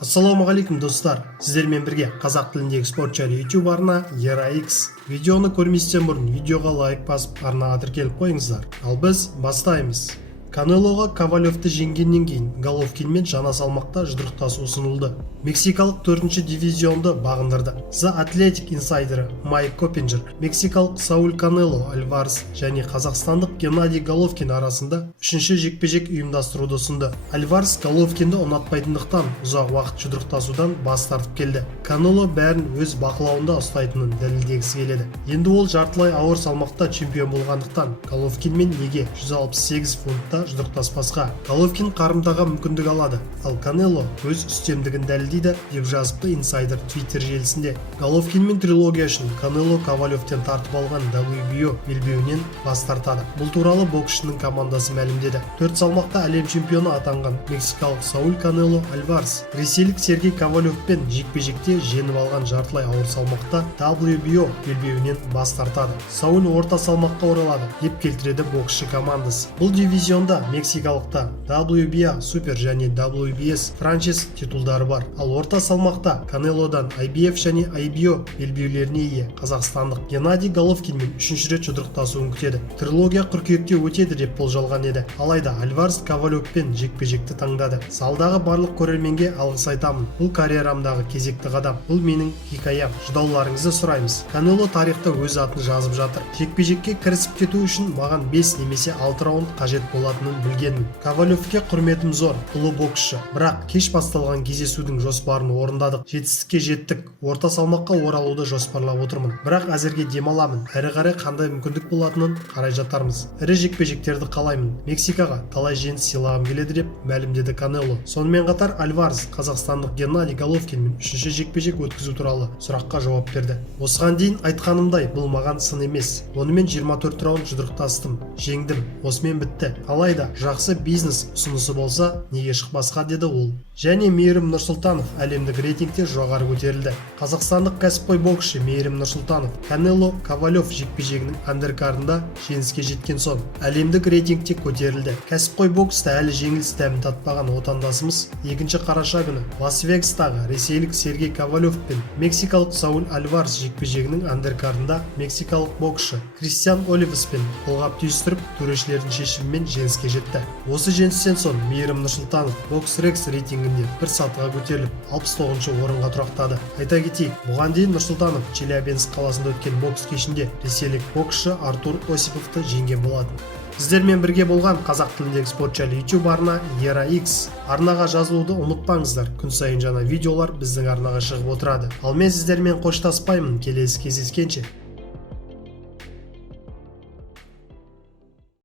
Ассалаумағалейкум достар, сіздермен бірге қазақ тіліндегі спорт жайлы YouTube арна ERA-X. Видеоны көрместен бұрын видеоға лайк басып арнаға тіркеліп қойыңыздар. Ал біз бастаймыз. Канелоға Ковалевті жеңгеннен кейін Головкинмен жаңа салмақта жұдырықтасу ұсынылды. Мексикалық 4-ші дивизионды бағындырды. The Athletic инсайдері Майк Коппинджер мексикалық Сауль Канело Альварес және қазақстандық Геннадий Головкин арасында 3-ші жекпе-жек ұйымдастыруды ұсынды. Альварес Головкинді ұнатпайтындықтан ұзақ уақыт жұдырықтасудан бас тартып келді. Канело бәрін өз бақылауында ұстайтынын дәлелдегісі келеді. Енді ол жартылай ауыр салмақта чемпион болғандықтан Головкинмен неге 168 фунтта жұдырықтаспасқа? Головкин қарымтаға мүмкіндік алады, ал Канело өз үстемдігін дәлелдейді деп жазыпты инсайдер Twitter желісінде. Головкинмен трилогия үшін Канело Ковалевтен тартып алған WBO белбеуінен бас тартады. Бұл туралы боксшының командасы мәлімдеді. 4 салмақта әлем чемпионы атанған мексикалық Сауль Канело Альварес ресейлік Сергей Ковалевпен жекпе-жекте жеңіп алған жартылай ауыр салмақта WBO белбеуінен бас тартады. Сауль орта салмаққа оралады деп келтіреді боксшы командасы. Бұл дивизионда мексикалықта WBA супер және WBS франчайз титулдары бар. Ал орта салмақта Канелодан IBF және IBO белбеулеріне ие қазақстандық Геннадий Головкинмен 3-ші рет жұдырықтасуын күтеді. Трилогия қыркүйекте өтеді деп болжалған еді. Алайда Альварес Ковалевпен жекпе-жекті таңдады. Залдағы барлық көрерменге алғыс айтамын. Бұл карьерамдағы кезекті қадам. Бұл менің хикаям. Ждауларыңызды сұраймыз. Канело тарихта өз атын жазып жатыр. Жекпе-жекке кірісіп кету үшін маған 5 немесе 6 раунд қажет болатынын білгенмін. Ковалевке құрметім зор, ұлы боксшы. Бірақ кеш басталған кездесудің жоспарын орындадық. Жетістікке жеттік. Орта салмаққа оралуды жоспарлап отырмын. Бірақ әзірге демаламын. Әрі қарай қандай мүмкіндік болатынын қарай жатармыз. Ірі жекпе-жектерді қалаймын. Мексикаға талай жеңіс сыйлағым келеді деп мәлімдеді Канело. Сонымен қатар Альварес қазақстандық Геннадий Головкинмен 3-ші жекпе-жек өткізу туралы сұраққа жауап берді. Осыған дейін айтқанымдай, бұл маған сын емес. Онымен 24 раунд жұдырықтастым. Жеңдім. Осымен бітті. Алайда жақсы бизнес ұсынысы болса, неге шықпасқа, деді ол. Және Мейірім Нұрсұлтанов әлемдік рейтингте жоғары көтерілді. Қазақстандық кәсіпқой боксшы Мейірім Нұрсұлтанов Канело Ковалев жекпе-жегінің андеркардында жеңіске жеткен соң әлемдік рейтингте көтерілді. Кәсіпқой бокста әлі жеңіліс дәмін татпаған отандасымыз 2 қараша күні Лас-Вегастағы ресейлік Сергей Ковалев пен мексикалық Сауль Альварес жекпе-жегінің андеркардында мексикалық боксшы Кристиан Оливеспен қолғап түйістіріп, төрешілердің шешімімен жеңіске жетті. Осы жеңістен соң Мейірім Нұрсұлтанов BoxRec рейтингінде бір сатыға көтеріліп 69-ші орынға тұрақтады. Айта кетейік, бұған дейін Нұрсұлтанов Челябинск қаласында өткен бокс кешінде ресейлік боксшы Артур Осиповты жеңген болатын. Сіздермен бірге болған қазақ тіліндегі спорт жайлы YouTube арна ERA-X. Арнаға жазылуды ұмытпаңыздар. Күн сайын жаңа видеолар біздің арнаға шығып отырады. Ал мен сіздермен қоштаспаймын. Келесі кездескенше.